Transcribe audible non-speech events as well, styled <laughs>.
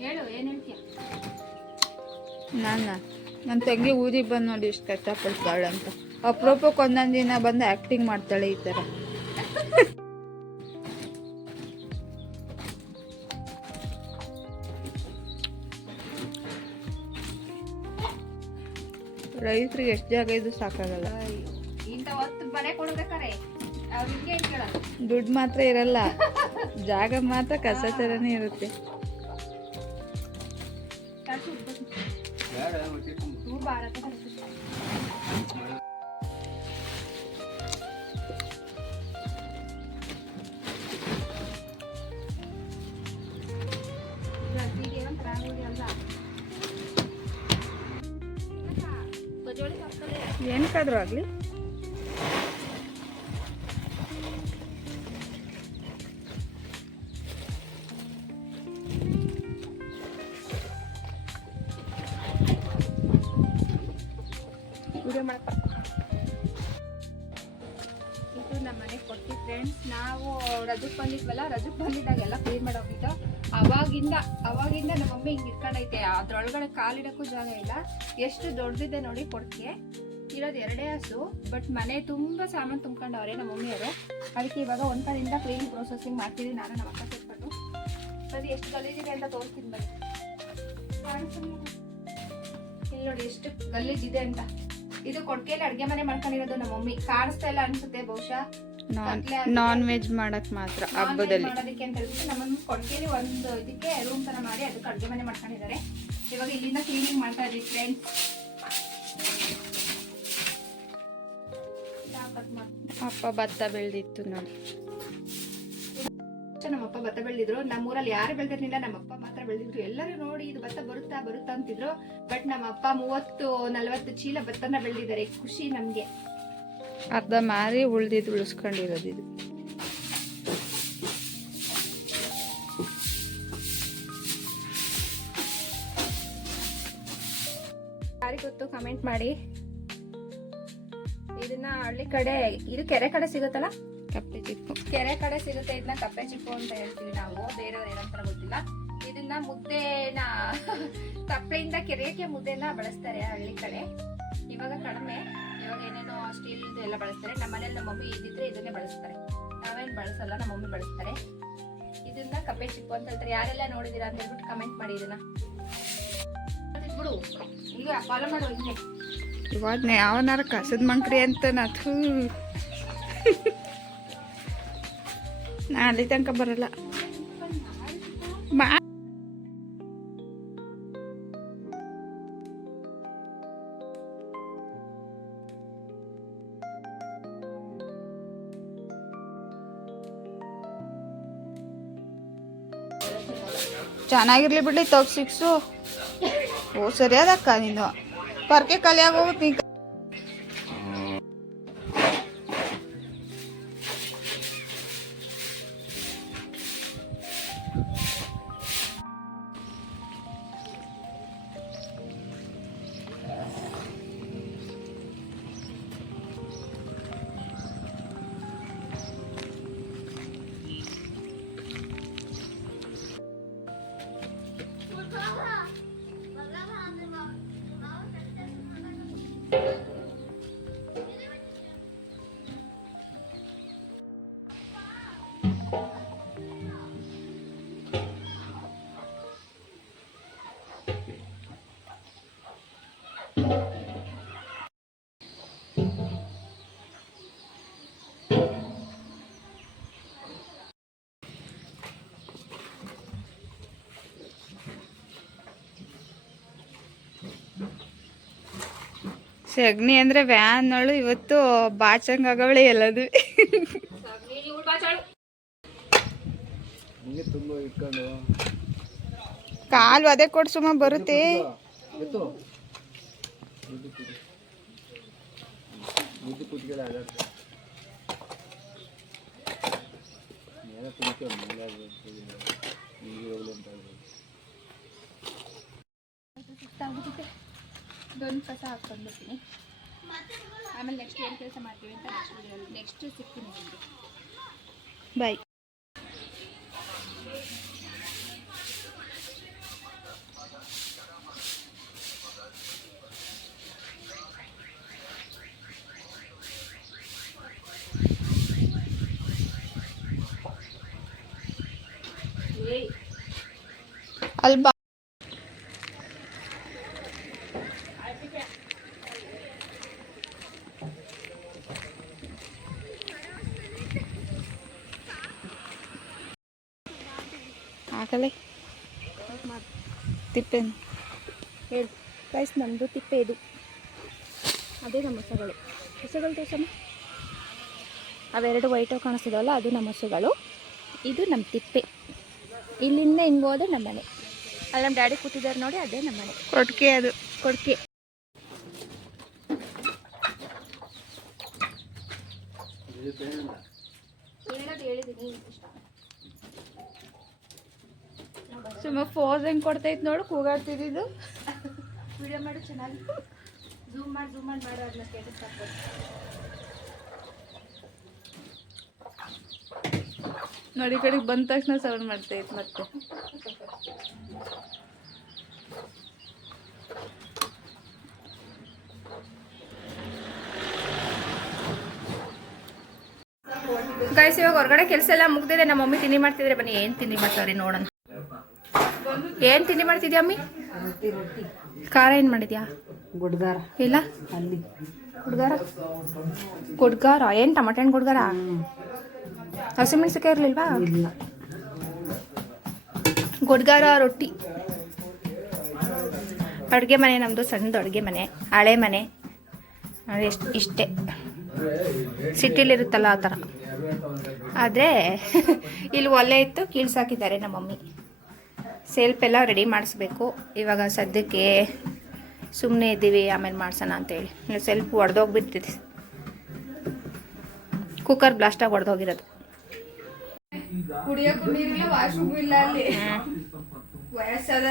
ಹೇಳು ಏನು ಹೇಳ್ತೀಯ? ನಾನು? ನನ್ನ ತಂಗಿ ಊರಿಗೆ ಬಂದು ನೋಡಿ ಇಷ್ಟು ಕಷ್ಟಪಡ್ತಾಳೆ ಅಂತ. ಅಪರೂಪಕ್ಕೆ ಒಂದೊಂದು ದಿನ ಬಂದು ಆ್ಯಕ್ಟಿಂಗ್ ಮಾಡ್ತಾಳೆ ಈ ಥರ ರೈತರಿಗೆ ಎಷ್ಟು ಜಾಗ ಇದು ಸಾಕಾಗಲ್ಲ. ದುಡ್ಡು ಮಾತ್ರ ಇರಲ್ಲ. ಜಾಗ ಮಾತ್ರ ಕಸ ಥರನೇ ಇರುತ್ತೆ. ಏನಕ್ಕಾದ್ರೂ ಆಗಲಿ. ಇದು ನಮ್ಮ ಮನೆಗೆ ಕೊಟ್ಟಿ ಫ್ರೆಂಡ್ಸ್ ನಾವು ರಜಕ್ಕೆ ಬಂದಿದ್ವಲ್ಲ ರಜಕ್ಕೆ ಬಂದಿದ್ದಾಗ ಎಲ್ಲ ಕ್ಲೀನ್ ಮಾಡೋಗಿತ್ತು ಅವಾಗಿಂದ ಅವಾಗಿಂದ ನಮ್ಮ ಮಮ್ಮಿ ಹಿಂಗೆ ಇಟ್ಕೊಂಡೈತೆ, ಅದ್ರೊಳಗಡೆ ಕಾಲಿಡೋಕ್ಕೂ ಜಾಗ ಇಲ್ಲ. ಎಷ್ಟು ದೊಡ್ಡದಿದೆ ನೋಡಿ ಕೊಡ್ತಿಗೆ ಇರೋದು ಎರಡೇ ಹಸು ಬಟ್ ಮನೆ ತುಂಬ ಸಾಮಾನು ತುಂಬ್ಕೊಂಡವ್ರೆ ನಮ್ಮ ಮಮ್ಮಿಯವರು. ಅದಕ್ಕೆ ಇವಾಗ ಒಂದು ಕಡೆಯಿಂದ ಕ್ಲೀನ್ ಪ್ರೊಸೆಸಿಂಗ್ ಮಾಡ್ತೀನಿ ನಾನು ನಮ್ಮ ಅಕ್ಕ ಸೇರ್ಕೊಂಡು. ಅದು ಎಷ್ಟು ಗಲೀಜಿದೆ ಅಂತ ತೋರಿಸ್ತೀನಿ ಬನ್ನಿ? ಇಲ್ಲಿ ನೋಡಿ ಎಷ್ಟು ಗಲೀಜಿದೆ ಅಂತ. ಇದು ಕೊಡ್ಕೆಯಲ್ಲಿ ಅಡುಗೆ ಮನೆ ಮಾಡ್ಕೊಂಡಿರೋದು ನಮ್ಮ ಮಮ್ಮಿ. ಕಾಣಿಸ್ತಾ ಇಲ್ಲ ಅನ್ಸುತ್ತೆ ಬಹುಶಃ? ನಾನ್ ವೆಜ್ ಮಾಡಕ್ ಮಾತ್ರ ಹಬ್ಬದಲ್ಲಿ. ಮಾಡೋದಕ್ಕೆ ಅಂತ ಹೇಳ್ಬಿಟ್ಟು ನಮ್ಮ ಮಮ್ಮಿ ಕೊಡ್ಕೆಯಲ್ಲಿ ಒಂದು ಇದಕ್ಕೆ ರೂಮ್ ತರ ಮಾಡಿ ಅದಕ್ಕೆ ಅಡುಗೆ ಮನೆ ಮಾಡ್ಕೊಂಡಿದ್ದಾರೆ. ಇವಾಗ ಇಲ್ಲಿಂದ ಕ್ಲೀನಿಂಗ್ ಮಾಡ್ತಾ ಇದ್ದೀವಿ ಫ್ರೆಂಡ್ಸ್ ಅಪ್ಪ ಭತ್ತ ಬೆಳೆದಿತ್ತು ನೋಡಿ. ಭತ್ತ ಬೆಳೆದಿದ್ರು. ನಮ್ಮೂರಲ್ಲಿ ಯಾರು ಬೆಳೆದಿರ್ಲಿಲ್ಲ, ನಮ್ಮಪ್ಪ ಮಾತ್ರ ಬೆಳೆದಿದ್ರು. ಎಲ್ಲರೂ ನೋಡಿ ಇದು ಭತ್ತ ಬರುತ್ತಾ ಬರುತ್ತಾ ಅಂತಿದ್ರು. ಬಟ್ ನಮ್ಮ ಅಪ್ಪ ಮೂವತ್ತು ನಲ್ವತ್ತು ಚೀಲ ಭತ್ತನ ಬೆಳೆದಿದ್ದಾರೆ. ಖುಷಿ ನಮಗೆ. ಅರ್ಧ ಮಾರಿ ಉಳ್ದಿದ್ದು ಉಳಿಸ್ಕೊಂಡಿರೋದು ಇದು. ಗೊತ್ತು? ಕಮೆಂಟ್ ಮಾಡಿ. ಇದನ್ನ ಹಳ್ಳಿ ಕಡೆ, ಇದು ಕೆರೆ ಕಡೆ ಸಿಗುತ್ತಲ್ಲ? ಕಪ್ಪೆ ಚಿಪ್ಪು. ಕೆರೆ ಕಡೆ ಸಿಗುತ್ತೆ ಇದನ್ನ ಕಪ್ಪೆ ಚಿಪ್ಪು ಅಂತ ಹೇಳ್ತೀವಿ ನಾವು. ಬೇರೆಯವ್ರು ಏನಂತಾರ ಗೊತ್ತಿಲ್ಲ. ಇದನ್ನ ಮುದ್ದೆನ ತಪ್ಪೆಯಿಂದ ಕೆರೆಯಕ್ಕೆ ಮುದ್ದೆನ ಬಳಸ್ತಾರೆ ಹಳ್ಳಿ ಕಡೆ. ಇವಾಗ ಕಡಿಮೆ. ಇವಾಗ ಏನೇನೋ ಸ್ಟೀಲ್ ಎಲ್ಲ ಬಳಸ್ತಾರೆ. ನಮ್ಮ ಮನೇಲಿ ನಮ್ಮ ಮಮ್ಮಿ ಇದ್ದಿದ್ರೆ ಇದನ್ನೇ ಬಳಸ್ತಾರೆ. ನಾವೇನು ಬಳಸಲ್ಲ ನಮ್ಮ ಮಮ್ಮಿ ಬಳಸ್ತಾರೆ. ಇದನ್ನ ಕಪ್ಪೆ ಚಿಪ್ಪು ಅಂತ ಹೇಳ್ತಾರೆ. ಯಾರೆಲ್ಲ ನೋಡಿದೀರಾ ಅಂತ ಹೇಳ್ಬಿಟ್ಟು ಕಮೆಂಟ್ ಮಾಡಿ ಇದನ್ನ. ಬಿಡು. ಫಾಲೋ ಮಾಡು ಹಿಂಗೆ. ಇವಾಗ ಯಾವನಾರ ಕಸದ ಮಂಕ್ರಿ ಅಂತ ನಾ ಅಲ್ಲಿ ತನಕ ಬರಲ್ಲ. ಚೆನ್ನಾಗಿರ್ಲಿ ಬಿಡ್ಲಿ ತಗ್ ಸಿಕ್ಸು ಓ ಸರಿಯಾದಕ್ಕ ನೀನು ಪರ್ಕೆ ಖಾಲಿ ಆಗೋಗುತ್ತೆ ಸಗಣಿ ಅಂದ್ರೆ ವ್ಯಾನ್ನಳು ಇವತ್ತು ಬಾಚಂಗಾಗವಳೆ ಎಲ್ಲದು. ಕಾಲು ಅದೇ ಕೊಡ್ ಸುಮ್ಮ ಬರುತ್ತೆ. ಬುದ್ಧಿ ಕೂತ್ಗೆಲ್ಲ ಆಡಾಡ್ತ ಮೇಲೆ ಕುಂತ್ಕೊಂಡು ಮೇಲೆ ನೀರು ಹೋಗ್ಲಿ ಅಂತ ಹೇಳ್ಬೋದು. ಕಸ ಹಾಕ್ಕೊಂಡ್ಬಿಡ್ತೀನಿ. ಆಮೇಲೆ ನೆಕ್ಸ್ಟ್ ಏನು ಕೆಲಸ ಮಾಡ್ತೀವಿ ಅಂತ ನೆಕ್ಸ್ಟ್ ನೆಕ್ಸ್ಟ್ ಸಿಗ್ತೀನಿ ನಿಮಗೆ ಬಾಯ್ ಅಲ್ಲಿ ಆಗಲೇ. ತಿಪ್ಪೆ ಹೇಳಿ. ಗೈಸ್ ನಮ್ಮದು ತಿಪ್ಪೆ ಇದು ಅದೇ ನಮ್ಮ ಹೊಸಗಳು ಹೊಸಗಳು ತೋರ್ಸಮ್ಮ ಅವೆರಡು ವೈಟಾಗಿ ಕಾಣಿಸ್ತಿದಾವಲ್ಲ ಅದು ನಮ್ಮ ಹಸುಗಳು ಇದು ನಮ್ಮ ತಿಪ್ಪೆ. ಇಲ್ಲಿಂದ ಹಿಂಗೆ ಹೋದ್ರೆ ನಮ್ಮ ಮನೆ ಅಲ್ಲಿ ನಮ್ಮ ಡ್ಯಾಡಿ ಕೂತಿದ್ದಾರೆ ನೋಡಿ ಅದೇ ನಮ್ಮ ಮನೆ. ಕೊಡ್ಕೆ ಅದು ಕೊಡ್ಕೆ. ಸುಮ್ಮ ಫೋಸ್ ಹೆಂಗೆ ಕೊಡ್ತೈತೆ ನೋಡು ಕೂಗಾಡ್ತಿದ್ದು ವಿಡಿಯೋ ಮಾಡು ಚೆನ್ನಾಗಿ. ಝೂಮ್ ಮಾಡಿ ಝೂಮ್ ಮಾಡಿ ಮಾಡೋ ಅದನ್ನ ಸ್ಟೇಟಸ್ ನೋಡಿ ಕಡೆಗೆ ಬಂದ ತಕ್ಷಣ ಸೌಂಡ್ ಮಾಡ್ತೈತೆ ಮತ್ತೆ. ಗೈಸ್ ಇವಾಗ ಹೊರಗಡೆ ಕೆಲಸ ಎಲ್ಲ ಮುಗ್ದಿದೆ. ನಮ್ಮ ಮಮ್ಮಿ ತಿಂಡಿ ಮಾಡ್ತಿದ್ರೆ. ಬನ್ನಿ ಏನು ತಿಂಡಿ ಮಾಡ್ತಾರೆ ನೋಡೋಣ. ಏನು ತಿಂಡಿ ಮಾಡ್ತಿದ್ಯಾ ಅಮ್ಮಿ ಖಾರ ಏನು ಮಾಡಿದ್ಯಾ? ಗುಡ್ಗಾರ. ಇಲ್ಲ? ಅಲ್ಲಿ. ಗುಡ್ಗಾರ? ಗುಡ್ಗಾರ? ಏನು ಟಮಾಟೆ ಹಣ್ಣು ಗುಡ್ಗಾರ? ಹಸಿಮೆಣಸಿಕಾಯಿ ಇರಲಿಲ್ವಾ? ಗುಡ್ಗಾರ ರೊಟ್ಟಿ. ಅಡುಗೆ ಮನೆ ನಮ್ಮದು ಸಣ್ಣದು ಅಡುಗೆ ಮನೆ ಹಳೆ ಮನೆ. ಎಷ್ಟು ಇಷ್ಟೇ. ಸಿಟಿಲಿರುತ್ತಲ್ಲ ಆ ಥರ ಆದರೆ <laughs> ಇಲ್ಲಿ ಒಲೆ ಇತ್ತು ಕೀಳ್ಸಾಕಿದ್ದಾರೆ ನಮ್ಮ ಮಮ್ಮಿ. ಸೆಲ್ಫ್ ಎಲ್ಲ ರೆಡಿ ಮಾಡಿಸ್ಬೇಕು. ಇವಾಗ ಸದ್ಯಕ್ಕೆ ಸುಮ್ಮನೆ ಇದ್ದೀವಿ ಆಮೇಲೆ ಮಾಡ್ಸೋಣ ಅಂತೇಳಿ. ಇಲ್ಲ ಸೆಲ್ಫ್ ಒಡೆದೋಗ್ಬಿಟ್ಟಿದೆ. ಕುಕ್ಕರ್ ಬ್ಲಾಸ್ಟಾಗಿ ಒಡೆದೋಗಿರೋದು. ಕುಡಿಯೋಕ್ಕೂ ನೀರಿಲ್ಲ ವಾಶ್ರೂಮ್ ಇಲ್ಲ ಅಲ್ಲಿ. ವಯಸ್ಸಾದ